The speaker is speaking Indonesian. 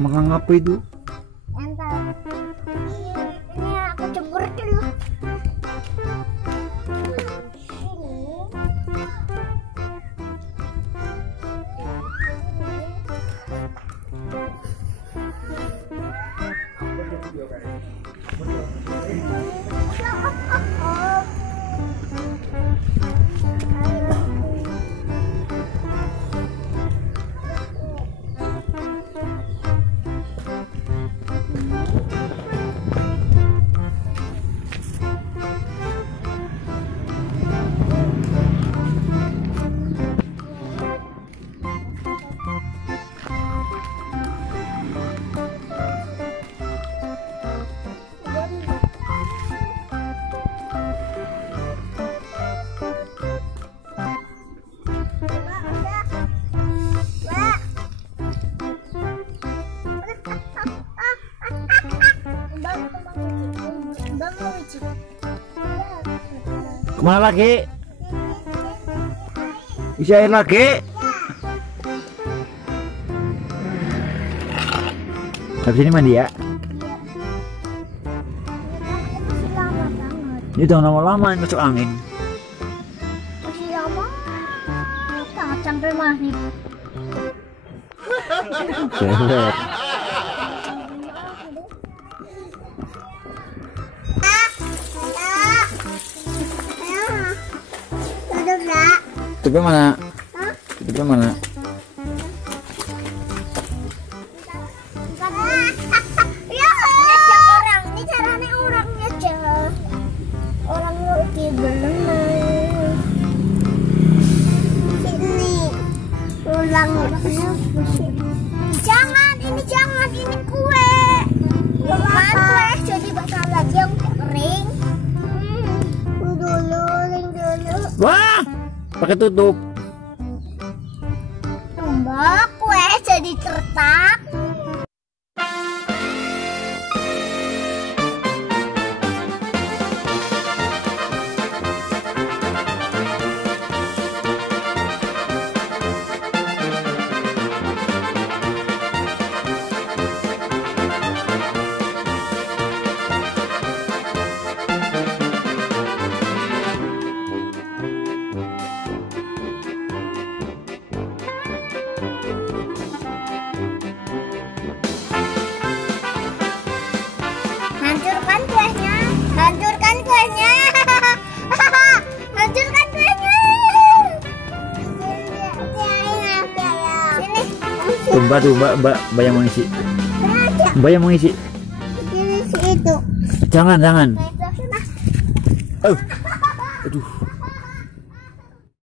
megang apa itu? Entar. Ini aku cebur dulu. Kemana lagi? Isi air lagi? Habis ini mandi ya? Ini udah lama-lama masuk angin. Masih lama. Tak sampai maghrib. Cewek. Tutupnya mana? Tutupnya mana? Ya, orang ini caranya orang aja. Orang ngerti berenang. Sini, ulang. Jangan, ini kue. Bukan kue, jadi bakal lagi yang kering. Dulu. Wah, pakai tutup. Mbak, kue jadi kertas. Hancurkan kuenya. Hancurkan kuenya. Sini. Mbak tuh, mbak yang mau isi. Mbak yang mau isi. Ini si itu. Jangan. Nah, itu sana. Aduh.